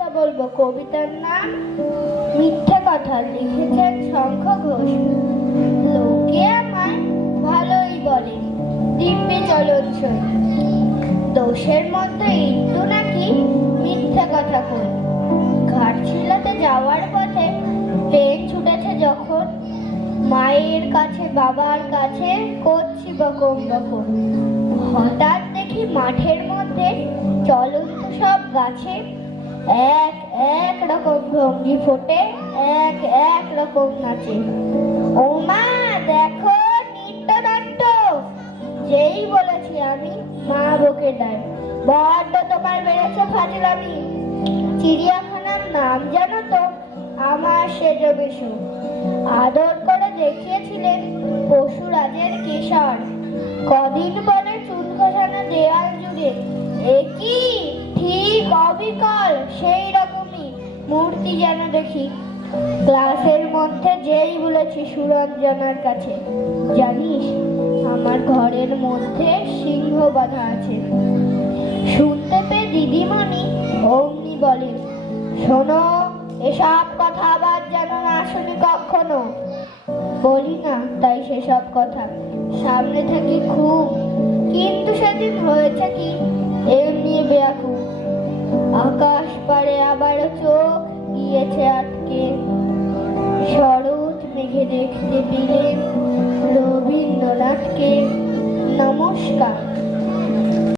কবিতা বলবো। কবিতার নাম মিথ্যে কথা, লিখেছেন শঙ্খ ঘোষ। লোকে আমায় ভালোই বলে, দিব্যি চলনসই, দোষের মধ্যে একটু নাকি মিথ্যে কথা কই। ঘাটশিলাতে যাওয়ার পথে ট্রেন ছুটেছে যখন, মায়ের কাছে বাবার কাছে করছি বকম বকম। হঠাৎ দেখি মাঠের মধ্যে চলন্ত সব গাছে এক এক রকম ভঙ্গি ফোটে, এক এক রকম নাচে। ও মা দেখো নৃত্যনাট্য! যেই বলেছি আমি, মা বকে দেয়, বড্ড তোমার বেড়েছে ফাজলামি। চিড়িয়াখানার নাম জানো তো? আমার সেজ বেশু। আদর করে দেখিয়েছিলেন পশুরাজের কেশর। কদিন পরে চুল খসানো দেয়াল জুড়ে একই ঠিক অবিকল সেই রকমই মূর্তি যেন দেখি। ক্লাসের মধ্যে যেই বলেছি সুরঞ্জনার কাছে, জানিস আমার ঘরের মধ্যে সিংহ বাঁধা আছে। শুনতে পেয়ে দিদিমণি অমনি বলেন, শোনো, এসব কথা আবার যেন না শুনি কখনো। বলি না তাই সেসব কথা, সামনে থাকি খুব, কিন্তু সেদিন হয়েছে কি এমনি বেয়াকুব। আকাশ পারে আবারও চোখ গিয়েছে আটকে, শরৎ মেঘে দেখতে পেলেন রবীন্দ্রনাথকে। নমস্কার।